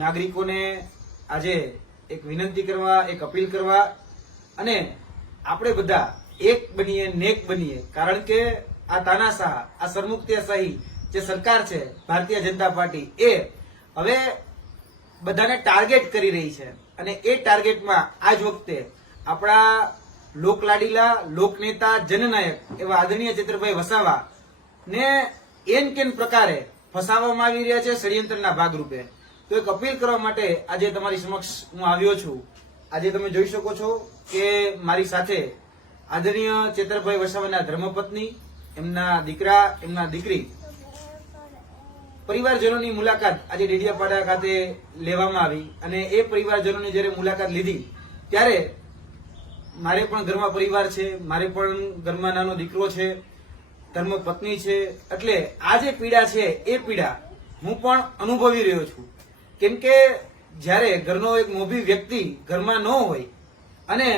નાગરિકોને આજે એક વિનંતી કરવા, એક અપીલ કરવા અને આપણે બધા એક બનીએ, નેક બનીએ, કારણ કે આ તાનાશાહ, આ સરમુખત્યારશાહી જે સરકાર છે ભારતીય જનતા પાર્ટી, એ હવે બધાને ટાર્ગેટ કરી રહી છે અને એ ટાર્ગેટમાં આજ વખતે આપણા લોકલાડીલા, લોકનેતા, જનનાયક એવા આદરણીય ચેતરભાઈ વસાવા ને એન કેન પ્રકારે ફસાવવામાં આવી રહ્યા છે ષડયંત્રના ભાગરૂપે. તો એક અપીલ કરવા માટે આજે તમારી સમક્ષ હું આવ્યો છું. આજે તમે જોઈ શકો છો કે મારી સાથે આદરણીય ચેતરભાઈ વસાવાના ધર્મપત્ની, એમના દીકરા, એમના દીકરી, પરિવારજનોની મુલાકાત આજે ડેડિયાપાડા ખાતે લેવામાં આવી અને એ પરિવારજનોની જ્યારે મુલાકાત લીધી ત્યારે મારે પણ ઘરમાં પરિવાર છે, મારે પણ ઘરમાં નાનો દીકરો છે, ધર્મપત્ની છે, એટલે આ જે પીડા છે એ પીડા હું પણ અનુભવી રહ્યો છું. કેમ કે જ્યારે ઘરનો એક મોભી વ્યક્તિ ઘરમાં ન હોય અને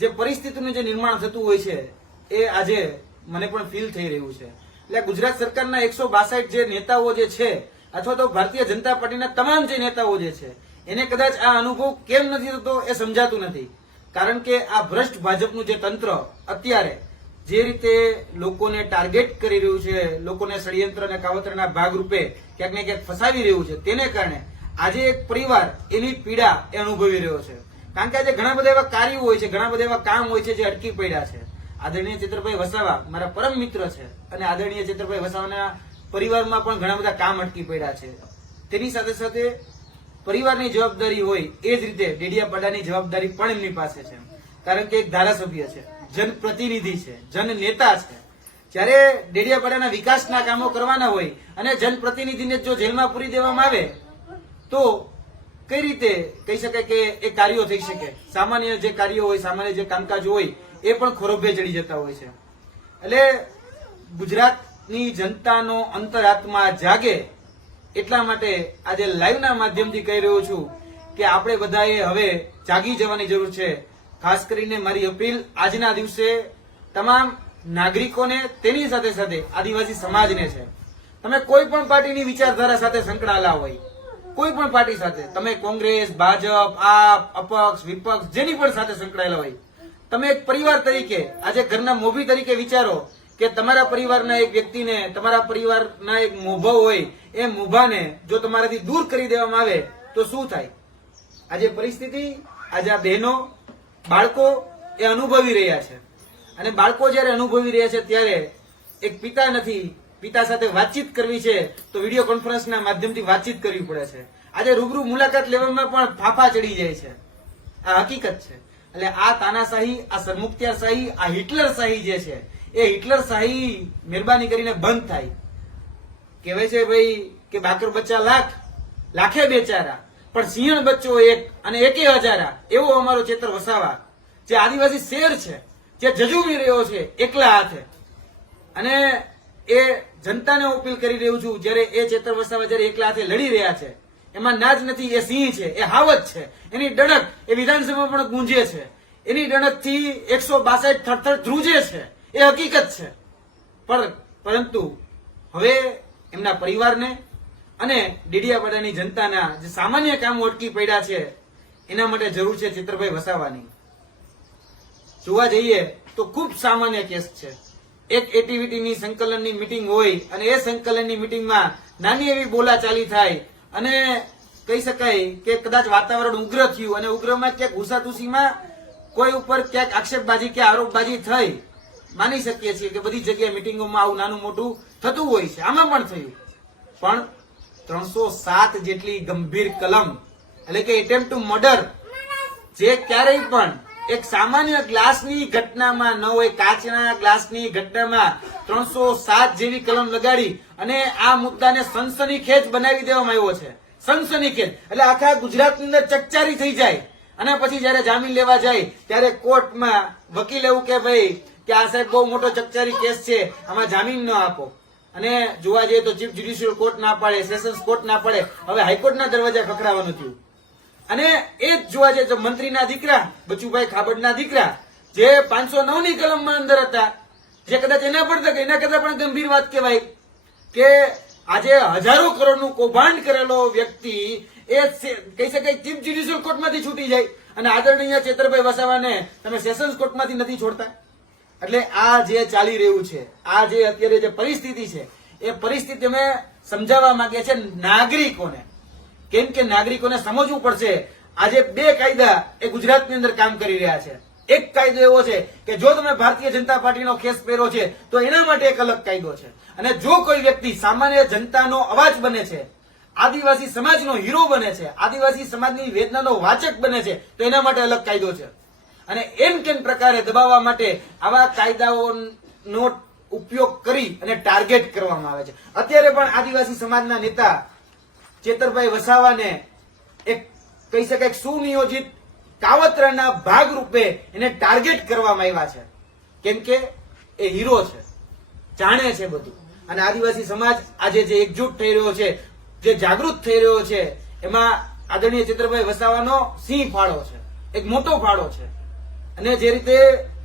જે પરિસ્થિતિનું જે નિર્માણ થતું હોય છે એ આજે મને પણ ફીલ થઈ રહ્યું છે. એટલે ગુજરાત સરકારના 162 જે નેતાઓ જે છે અથવા તો ભારતીય જનતા પાર્ટીના તમામ જે નેતાઓ જે છે એને કદાચ આ અનુભવ કેમ નથી થતો એ સમજાતું નથી. કારણ કે આ ભ્રષ્ટ ભાજપનું જે તંત્ર અત્યારે જે રીતે લોકોને ટાર્ગેટ કરી રહ્યું છે, લોકોને ષડયંત્ર અને કાવતરના ભાગરૂપે ક્યાંક ને ક્યાંક ફસાવી રહ્યું છે, તેને કારણે આજે એક પરિવાર એની પીડા એ અનુભવી રહ્યો છે. કારણ કે આજે ઘણા બધા એવા કાર્યો હોય છે, ઘણા બધા એવા કામ હોય છે જે અટકી પડ્યા છે. આદરણીય ચેતરભાઈ વસાવા મારા પરમ મિત્ર છે અને આદરણીય ચેતરભાઈ વસાવાના પરિવારમાં પણ ઘણા બધા કામ અટકી પડ્યા છે. તેની સાથે સાથે પરિવારની જવાબદારી હોય એ જ રીતે ડેડિયાપાડાની જવાબદારી પણ એમની પાસે છે. કારણ કે એક ધારાસભ્ય છે, જનપ્રતિનિધિ છે, જનનેતા છે. જ્યારે ડેડિયાપાડાના વિકાસના કામો કરવાના હોય અને જનપ્રતિનિધિને જો જેલમાં પૂરી દેવામાં આવે તો કઈ રીતે કહી શકાય કે એ કાર્યો થઈ શકે? સામાન્ય જે કાર્યો હોય, સામાન્ય જે કામકાજ હોય એ પણ ખોરભે ચડી જતા હોય છે. એટલે ગુજરાતની જનતાનો અંતરાત્મા જાગે એટલા માટે આજે લાઈવના માધ્યમથી કહી રહ્યો છું કે આપણે બધાએ હવે જાગી જવાની જરૂર છે. ખાસ કરીને મારી અપીલ આજના દિવસે તમામ નાગરિકોને, તેની સાથે સાથે આદિવાસી સમાજને છે. તમે કોઈ પણ પાર્ટીની વિચારધારા સાથે સંકળાયેલા હોય, કોઈ પણ પાર્ટી સાથે, તમે કોંગ્રેસ, ભાજપ, આપ, અપક્ષ, વિપક્ષ, જેની પણ સાથે સંકળાયેલા હોય, તમે એક પરિવાર તરીકે આજે ઘરના મોભી તરીકે વિચારો કે તમારા પરિવારના એક વ્યક્તિને, તમારા પરિવારના એક મોભો હોય, એ મોભાને જો તમારાથી દૂર કરી દેવામાં આવે તો શું થાય? આજે પરિસ્થિતિ, આજે આ બહેનો, બાળકો એ અનુભવી રહ્યા છે અને બાળકો જયારે અનુભવી રહ્યા છે ત્યારે એક પિતા નથી, પિતા સાથે વાતચીત કરવી છે તો વિડીયો કોન્ફરન્સના માધ્યમથી વાતચીત કરવી પડે છે. આજે રૂબરૂ મુલાકાત લેવામાં પણ ફાફા ચડી જાય છે. આ હકીકત છે. એટલે આ તાનાશાહી, આ સરમુખત્યારશાહી, આ હિટલરશાહી જે છે એ હિટલરશાહી મહેરબાની કરીને બંધ થાય. કહેવાય છે ભાઈ કે બાકર બચ્ચા લાખ, લાખે બેચારા, પણ સિંહણ બચ્ચો એક અને એકે હજારા. એવો અમારો ચેતર વસાવા જે આદિવાસી શેર છે, જે જજુમી રહ્યો છે એકલા હાથે, અને એ જનતાને અપીલ કરી રહ્યું છું, જ્યારે એ ચેતર વસાવા જયારે એકલા હાથે લડી રહ્યા છે એમાં નાજ નથી. એ સિંહ છે, એ હાવજ છે, એની ડણક એ વિધાનસભામાં પણ ગુંજે છે, એની ડણકથી 162 થરથર ધ્રુજે છે. એ હકીકત છે. પરંતુ હવે એમના પરિવારને અને ડેડિયાપાડાની જનતાના જે સામાન્ય કામો અટકી પડ્યા છે એના માટે જરૂર છે ચેતરભાઈ વસાવાની. જોવા જઈએ તો ખૂબ સામાન્ય કેસ છે. એક એક્ટિવિટીની સંકલનની મીટિંગ હોય અને એ સંકલનની મીટિંગમાં નાની એવી બોલાચાલી થાય અને કહી શકાય કે કદાચ વાતાવરણ ઉગ્ર થયું અને ઉગ્રમાં ક્યાંક ઘુસાતુસીમાં કોઈ ઉપર ક્યાંક આક્ષેપબાજી કે આરોપબાજી થઈ, માની શકીએ છીએ કે બધી જગ્યાએ મીટિંગોમાં આવું નાનું મોટું થતું હોય છે. આમાં પણ થયું. પણ 307 જેટલી ગંભીર કલમ, એટલે કે એટેમ્પ્ટ ટુ મર્ડર, જે ક્યારેય પણ એક સામાન્ય ગ્લાસની ઘટનામાં ન હોય, કાચના ગ્લાસની ઘટનામાં 307 જેવી કલમ લગાડી અને આ મુદ્દાને સનસનીખેજ બનાવી દેવામાં આવ્યો છે. સનસનીખેજ એટલે આખા ગુજરાતની અંદર ચકચારી થઈ જાય અને પછી જયારે જામીન લેવા જાય ત્યારે કોર્ટમાં વકીલ એવું કે ભાઈ કે આ સાહેબ બહુ મોટો ચકચારી કેસ છે, આમાં જામીન ન આપો. અને જોવા જઈએ તો ચીફ જ્યુડિશિયલ કોર્ટ ના પાડે, સેશન્સ કોર્ટ ના પાડે, હવે હાઈકોર્ટના દરવાજા ખખડાવવાનું થયું. અને એ જ જોવા જઈએ તો મંત્રીના દીકરા, બચુભાઈ ખાબડના દીકરા, જે 509ની કલમમાં અંદર હતા, જે કદાચ એના કરતા પણ ગંભીર વાત કહેવાય કે આજે હજારો કરોડનું કૌભાંડ કરેલો વ્યક્તિ એ કહી શકાય ચીફ જ્યુડિશિયલ કોર્ટમાંથી છૂટી જાય અને આદરણીય ચેતરભાઈ વસાવાને તમે સેશન્સ કોર્ટમાંથી નથી છોડતા. એટલે આ જે ચાલી રહ્યું છે, આ જે અત્યારે જે પરિસ્થિતિ છે, એ પરિસ્થિતિ અમે સમજાવવા માંગીએ છીએ નાગરિકોને. કેમ કે નાગરિકોને સમજવું પડશે આજે બે કાયદા એ ગુજરાતની અંદર કામ કરી રહ્યા છે. એક કાયદો એવો છે કે જો તમે ભારતીય જનતા પાર્ટીનો ખેસ પહેરો છે તો એના માટે એક અલગ કાયદો છે, અને જો કોઈ વ્યક્તિ સામાન્ય જનતાનો અવાજ બને છે, આદિવાસી સમાજનો હીરો બને છે, આદિવાસી સમાજની વેદનાનો વાચક બને છે, તો એના માટે અલગ કાયદો છે. અને એમ કેમ પ્રકારે દબાવવા માટે આવા કાયદાઓનો ઉપયોગ કરી અને ટાર્ગેટ કરવામાં આવે છે. અત્યારે પણ આદિવાસી સમાજના નેતા ચેતરભાઈ વસાવાને એક કહી શકાય સુનિયોજિત કાવતરાના ભાગરૂપે એને ટાર્ગેટ કરવામાં આવ્યા છે. કેમ કે એ હીરો છે, જાણે છે બધું. અને આદિવાસી સમાજ આજે જે એકજૂટ થઈ રહ્યો છે, જે જાગૃત થઈ રહ્યો છે, એમાં આદરણીય ચેતરભાઈ વસાવાનો સિંહ ફાળો છે, એક મોટો ફાળો છે. અને જે રીતે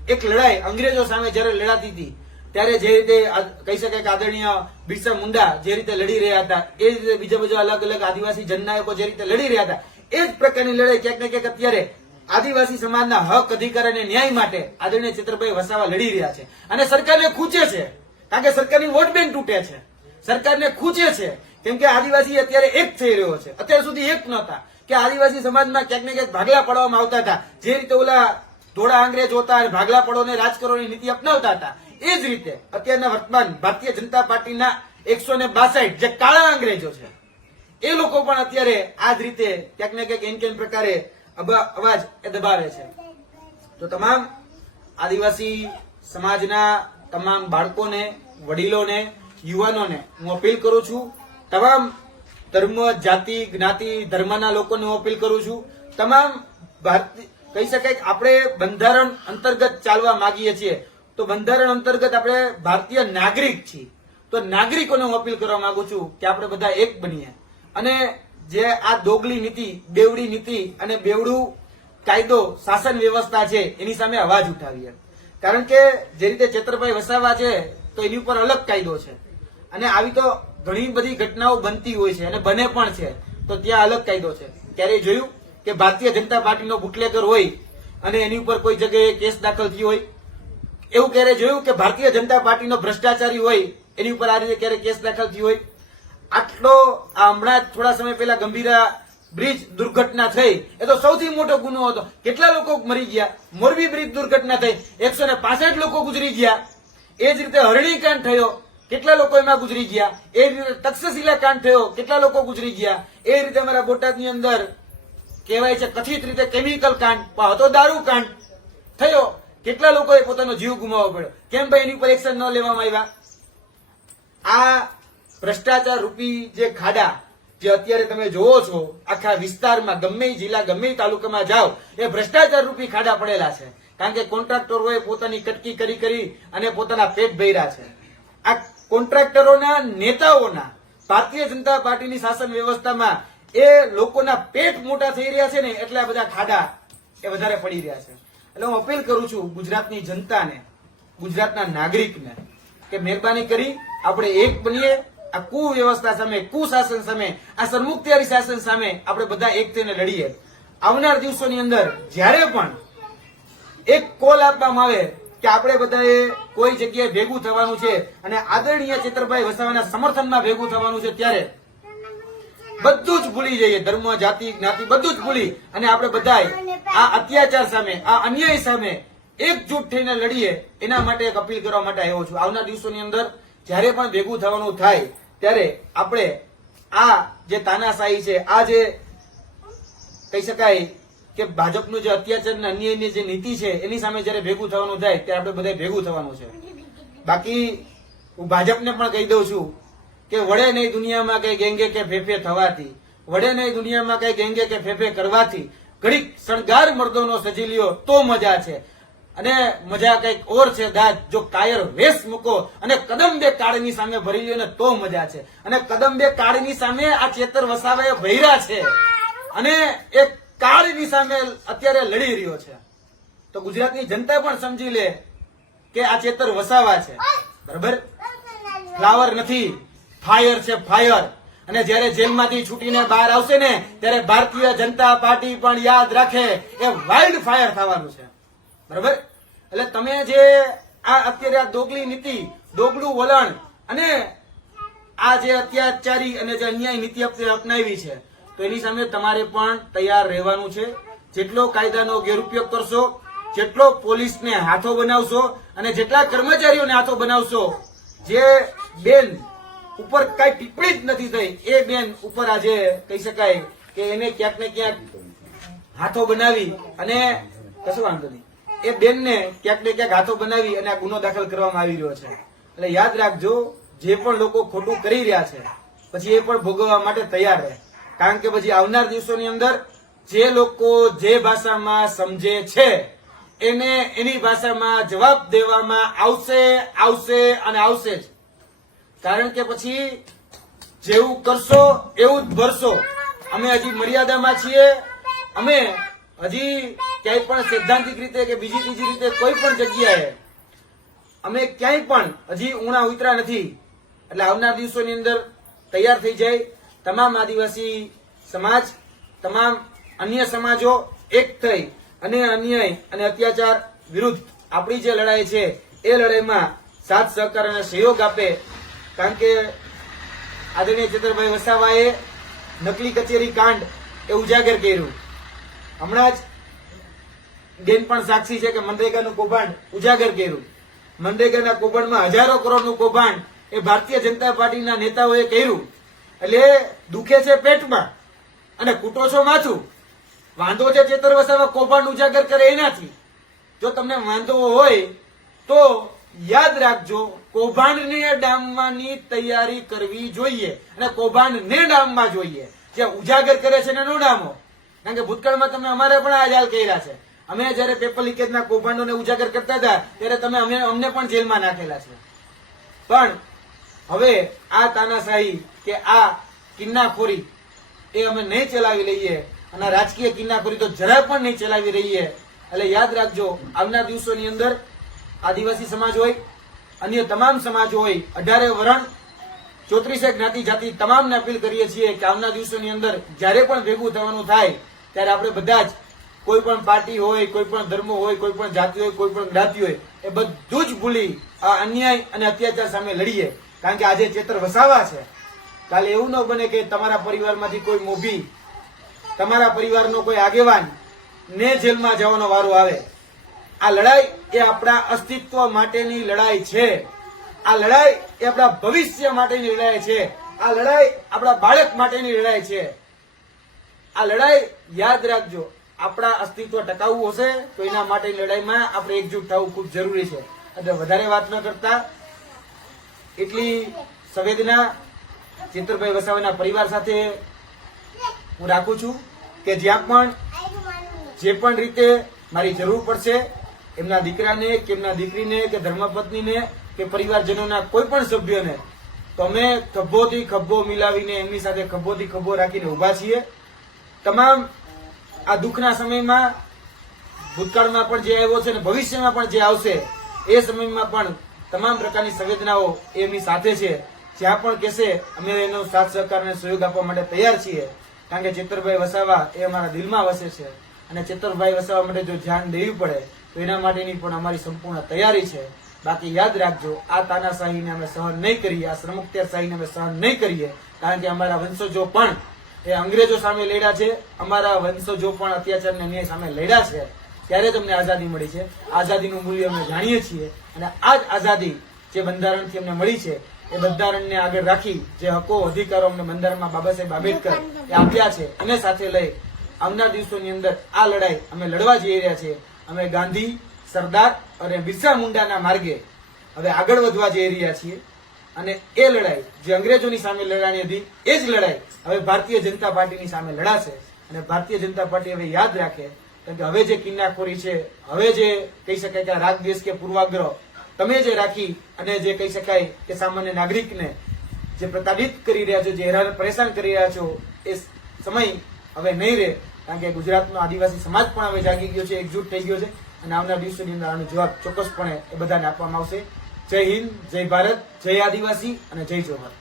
એક લડાઈ અંગ્રેજો સામે જયારે લડાતી હતી ત્યારે જે રીતે કહી શકાય કે આદરણીય બિરસા મુંડા જે રીતે લડી રહ્યા હતા, એ રીતે બીજા અલગ અલગ આદિવાસી જનનાયકો જે રીતે લડી રહ્યા હતા, એ જ પ્રકારની લડાઈ ક્યાંક ને ક્યાંક અત્યારે આદિવાસી સમાજના હક અધિકાર અને ન્યાય માટે આદરણીય ચેતરભાઈ વસાવા લડી રહ્યા છે. અને સરકારને ખૂંચે છે, કારણ કે સરકારની વોટ બેંક તૂટે છે, સરકારને ખૂંચે છે. કેમ કે આદિવાસી અત્યારે એક થઈ રહ્યો છે. અત્યાર સુધી એક નહોતા કે આદિવાસી સમાજમાં ક્યાંક ને ક્યાંક ભાગલા પાડવામાં આવતા હતા. જે રીતે ઓલા ધોળા અંગ્રેજ હોતા ભાગલા પડોને રાજકારણની નીતિ અપનાવતા હતા, એ જ રીતે અત્યારના વર્તમાન ભારતીય જનતા પાર્ટીના 162 જે કાળા અંગ્રેજો છે, એ લોકો પણ અત્યારે આ જ રીતે ક્યાંક ને ક્યાંક એમ કેમ પ્રકારે અવાજ એ દબાવે છે. તો તમામ આદિવાસી સમાજના તમામ બાળકોને, વડીલોને, યુવાનોને હું અપીલ કરું છું, તમામ ધર્મ, જાતિ, જ્ઞાતિ, ધર્મના લોકોને હું અપીલ કરું છું, તમામ કહી શકાય કે આપણે બંધારણ અંતર્ગત ચાલવા માંગીએ છીએ, તો બંધારણ અંતર્ગત આપણે ભારતીય નાગરિક છીએ. તો નાગરિકોને હું અપીલ કરવા માંગુ છું કે આપણે બધા એક બનીએ અને જે આ દોગલી નીતિ, બેવડી નીતિ અને બેવડું કાયદો, શાસન વ્યવસ્થા છે એની સામે અવાજ ઉઠાવીએ. કારણ કે જે રીતે ચેતરભાઈ વસાવા છે તો એની ઉપર અલગ કાયદો છે, અને આવી તો ઘણી બધી ઘટનાઓ બનતી હોય છે અને બને પણ છે, તો ત્યાં અલગ કાયદો છે. ક્યારેય જોયું કે ભારતીય જનતા પાર્ટીનો બુટલેગર હોય અને એની ઉપર કોઈ જગ્યાએ કેસ દાખલ થયો હોય? એવું ક્યારે જોયું કે ભારતીય જનતા પાર્ટીનો ભ્રષ્ટાચારી હોય એની ઉપર આ રીતે ક્યારે કેસ દાખલ થયો હોય? આટલો હમણાં થોડા સમય પહેલા ગંભીરા બ્રિજ દુર્ઘટના થઈ, એ તો સૌથી મોટો ગુનો હતો. કેટલા લોકો મરી ગયા? મોરબી બ્રિજ દુર્ઘટના થઈ, 165 લોકો ગુજરી ગયા. એ જ રીતે હરણી કાંડ થયો, કેટલા લોકો એમાં ગુજરી ગયા. એ રીતે તક્ષશિલા કાંડ થયો, કેટલા લોકો ગુજરી ગયા. એ રીતે અમારા બોટાદની અંદર કહેવાય છે કથિત રીતે કેમિકલ કાંડ, હતો દારૂ કાંડ થયો, કેટલા લોકોએ પોતાનો જીવ ગુમાવવો પડ્યો. કેમ ભાઈ એની ઉપર એક્શન ન લેવામાં આવ્યા? આ ભ્રષ્ટાચાર રૂપી જે ખાડા જે અત્યારે તમે જોવો છો આખા વિસ્તારમાં, ગમે જિલ્લા, ગમે તાલુકામાં જાઓ, એ ભ્રષ્ટાચાર રૂપી ખાડા પડેલા છે. કારણ કે કોન્ટ્રાક્ટરોએ પોતાની કટકી કરી અને પોતાના પેટ ભર્યા છે. આ કોન્ટ્રાક્ટરોના નેતાઓના ભારતીય જનતા પાર્ટીની શાસન વ્યવસ્થામાં એ લોકોના પેટ મોટા થઈ રહ્યા છે ને, એટલે આ બધા ખાડા એ વધારે પડી રહ્યા છે. એટલે હું અપીલ કરું છું ગુજરાતની જનતાને, ગુજરાતના નાગરિકને કે મહેરબાની કરી આપણે એક બનીએ. આ કુવ્યવસ્થા સામે, કુશાસન સામે, આ સરમુખત્યારી શાસન સામે આપણે બધા એક થઈને લડીએ. આવનાર દિવસોની અંદર જ્યારે પણ એક કોલ આપવામાં આવે કે આપણે બધાએ કોઈ જગ્યાએ ભેગું થવાનું છે અને આદરણીય ચેતરભાઈ વસાવાના સમર્થનમાં ભેગું થવાનું છે, ત્યારે બધું જ ભૂલી જઈએ, ધર્મ, જાતિ, જ્ઞાતિ બધું જ ભૂલી અને આપણે બધા આ અત્યાચાર સામે, આ અન્યાય સામે એકજૂટ થઈને લડીએ. એના માટે એક અપીલ કરવા માટે આવ્યો છું. આવનાર દિવસોની અંદર જ્યારે પણ ભેગું થવાનું થાય ત્યારે આપણે આ જે તાનાશાહી છે, આ જે કહી શકાય કે ભાજપનું જે અત્યાચાર અને અન્યાયની જે નીતિ છે એની સામે જયારે ભેગું થવાનું થાય ત્યારે આપણે બધા ભેગું થવાનું છે. બાકી હું ભાજપને પણ કહી દઉં છું કે વડે નહીં દુનિયામાં કઈ ગેંગે કે ફેફે થવાથી, વડે નહીં દુનિયામાં કઈ ગેંગે કે ફેફે કરવાથી, ઘડીક શણગાર મર્દોનો સજી લ્યો તો મજા છે, અને મજા કઈક ઓર છે દાદ જો કાયર વેશ મૂકો અને કદમ બે કાળની સામે ભરી લ્યો ને તો મજા છે. અને કદમ બે કાળની સામે આ ચેતર વસાવાએ ભર્યા છે અને એક કાળની સામે અત્યારે લડી રહ્યો છે. તો ગુજરાતની જનતા પણ સમજી લે કે આ ચેતર વસાવા છે, બરાબર? ફ્લાવર નથી, ફાયર છે, ફાયર. અને જ્યારે જેલમાંથી છૂટીને બહાર આવશે ને ત્યારે ભારતીય જનતા પાર્ટી પણ યાદ રાખે એ વાઇલ્ડ ફાયર થવાનું છે. બરાબર? એટલે તમે જે આ અત્યારે આ દોગલી નીતિ, દોગલું વલણ અને આ જે અત્યાચારી અને જે અન્યાય નીતિ અપનાવી છે, તો એની સામે તમારે પણ તૈયાર રહેવાનું છે. જેટલો કાયદાનો ગેરઉપયોગ કરશો, જેટલો પોલીસને હાથો બનાવશો અને જેટલા કર્મચારીઓને હાથો બનાવશો, જે બેન ઉપર કઈ ટિપ્પણી જ નથી થઈ એ બેન ઉપર આજે કહી શકાય કે એને ક્યાંક ને ક્યાંક હાથો બનાવી અને કશું વાંધો નહીં, એ બેનને ક્યાંક ને ક્યાંક હાથો બનાવી અને આ ગુનો દાખલ કરવામાં આવી રહ્યો છે. એટલે યાદ રાખજો, જે પણ લોકો ખોટું કરી રહ્યા છે પછી એ પણ ભોગવવા માટે તૈયાર રહે. કારણ કે પછી આવનાર દિવસોની અંદર જે લોકો જે ભાષામાં સમજે છે એને એની ભાષામાં જવાબ દેવામાં આવશે અને આવશે જ. કારણ કે પછી જેવું કરશો એવું જ ભરશો. અમે હજી મર્યાદામાં છીએ. અમે હજી ક્યાંય પણ સૈદ્ધાંતિક રીતે કે બીજી ત્રીજી રીતે કોઈ પણ જગ્યાએ અમે ક્યાંય પણ હજી ઊણા ઉતરા નથી. એટલે આવનાર દિવસોની અંદર તૈયાર થઈ જાય તમામ આદિવાસી સમાજ, તમામ અન્ય સમાજો એક થઈ અને અન્યાય અને અત્યાચાર વિરુદ્ધ આપણી જે લડાઈ છે એ લડાઈમાં સાથ સહકાર અને સહયોગ આપે. કારણ કે આદરણીય ચેતરભાઈ વસાવાએ નકલી કચેરી કાંડ એ ઉજાગર કર્યું. હમણાં જ બેન પણ સાક્ષી છે કે મનરેગાનું કૌભાંડ ઉજાગર કર્યું. મનરેગાના કૌભાંડમાં હજારો કરોડનું કૌભાંડ એ ભારતીય જનતા પાર્ટીના નેતાઓએ કર્યું. એટલે દુખે છે પેટમાં અને કૂટો છો માથું. વાંધો છે ચેતર વસાવા કૌભાંડ ઉજાગર કરે એનાથી. જો તમને વાંધો હોય તો યાદ રાખજો, કૌભાંડને ડામવાની તૈયારી કરવી જોઈએ અને કૌભાંડને ડામવા જોઈએ. જે ઉજાગર કરે છે ને નો ડામો. કારણ કે ભૂતકાળમાં તમે અમારે પણ આ હાલ કર્યા છે. અમે જયારે પેપર લીકેજના કૌભાંડોને ઉજાગર કરતા હતા ત્યારે તમે અમને પણ જેલમાં નાખેલા છે. પણ હવે આ તાનાશાહી કે આ કિન્નાખોરી એ અમે નહીં ચલાવી લઈએ અને રાજકીય કિન્નાખોરી તો જરા પણ નહીં ચલાવી રહીએ. એટલે યાદ રાખજો, આવનાર દિવસોની અંદર આદિવાસી સમાજ હોય, અન્ય તમામ સમાજ હોય, 18 વરણ 34 જ્ઞાતિ જાતિ તમામને અપીલ કરીએ છીએ કે આવનાર દિવસોની અંદર જ્યારે પણ ભેગું થવાનું થાય ત્યારે આપણે બધા જ કોઈ પણ પાર્ટી હોય, કોઈ પણ ધર્મ હોય, કોઈ પણ જાતિ હોય, કોઈ પણ જ્ઞાતિ હોય, એ બધું જ ભૂલી આ અન્યાય અને અત્યાચાર સામે લડીએ. કારણ કે આજે ચેતર વસાવા છે, કાલે એવું ન બને કે તમારા પરિવારમાંથી કોઈ મોભી, તમારા પરિવારનો કોઈ આગેવાન ને જેલમાં જવાનો વારો આવે. આ લડાઈ એ આપણા અસ્તિત્વ માટેની લડાઈ છે. આ લડાઈ એ આપણા ભવિષ્ય માટેની લડાઈ છે. આ લડાઈ આપણા બાળક માટેની લડાઈ છે. આ લડાઈ યાદ રાખજો, આપણા અસ્તિત્વ ટકાવવું હશે તો એના માટેની લડાઈમાં આપણે એકજૂટ થવું ખૂબ જરૂરી છે. એટલે વધારે વાત ન કરતા એટલી સંવેદના ચેતરભાઈ વસાવાના પરિવાર સાથે હું રાખું છું કે જ્યાં પણ જે પણ રીતે મારી જરૂર પડશે, એમના દીકરાને કે એમના દીકરીને કે ધર્મપત્નીને કે પરિવારજનોના કોઈ પણ સભ્યને તો અમે ખભોથી ખભો મિલાવીને એમની સાથે ખભોથી ખભો રાખીને ઉભા છીએ. તમામ આ દુઃખના સમયમાં ભૂતકાળમાં પણ જે આવ્યો છે અને ભવિષ્યમાં પણ જે આવશે એ સમયમાં પણ તમામ પ્રકારની સંવેદનાઓ એમની સાથે છે. જ્યાં પણ કહેશે અમે એનો સાથ સહકાર અને સહયોગ આપવા માટે તૈયાર છીએ. કારણ કે ચેતરભાઈ વસાવા એ અમારા દિલમાં વસે છે અને ચેતરભાઈ વસાવા માટે જો ધ્યાન દેવું પડે તો એના માટેની પણ અમારી સંપૂર્ણ તૈયારી છે. બાકી યાદ રાખજો, આ તાનાશાહીને અમે સહન નહીં કરીએ, આ શ્રમોત્યારશાહીને અમે સહન નહીં કરીએ. કારણ કે અમારા વંશજો પણ એ અંગ્રેજો સામે લડ્યા છે, અમારા વંશજો પણ અત્યાચાર અને અન્યાય સામે લડ્યા છે. ત્યારે તમને આઝાદી મળી છે. આઝાદીનું મૂલ્ય અમે જાણીએ છીએ અને આ જ આઝાદી જે બંધારણથી અમને મળી છે એ બંધારણને આગળ રાખી જે હકો અધિકારો અમને બંધારણમાં બાબા સાહેબ આંબેડકર એ આપ્યા છે એને સાથે લઈ આવનાર દિવસોની અંદર આ લડાઈ અમે લડવા જઈ રહ્યા છીએ. અમે ગાંધી, સરદાર અને બિરસા મુંડાના માર્ગે હવે આગળ વધવા જઈ રહ્યા છીએ અને એ લડાઈ જે અંગ્રેજોની સામે લડાણી હતી એ જ લડાઈ હવે ભારતીય જનતા પાર્ટીની સામે લડાશે. અને ભારતીય જનતા પાર્ટી હવે યાદ રાખે કે હવે જે કિન્નાખોરી છે, હવે જે કહી શકાય કે રાગ દ્વેષ કે પૂર્વાગ્રહ તમે જે રાખી અને જે કહી શકાય કે સામાન્ય નાગરિકને જે પ્રતાડિત કરી રહ્યા છો, જે હેરાન પરેશાન કરી રહ્યા છો, એ સમય હવે નહીં રહે. કારણ કે ગુજરાતનો આદિવાસી સમાજ પણ હવે જાગી ગયો છે, એકજૂટ થઈ ગયો છે અને આવનાર દિવસોની અંદર આનો જવાબ ચોક્કસપણે એ બધાને આપવામાં આવશે. જય હિન્દ, જય ભારત, જય આદિવાસી અને જય જોહર.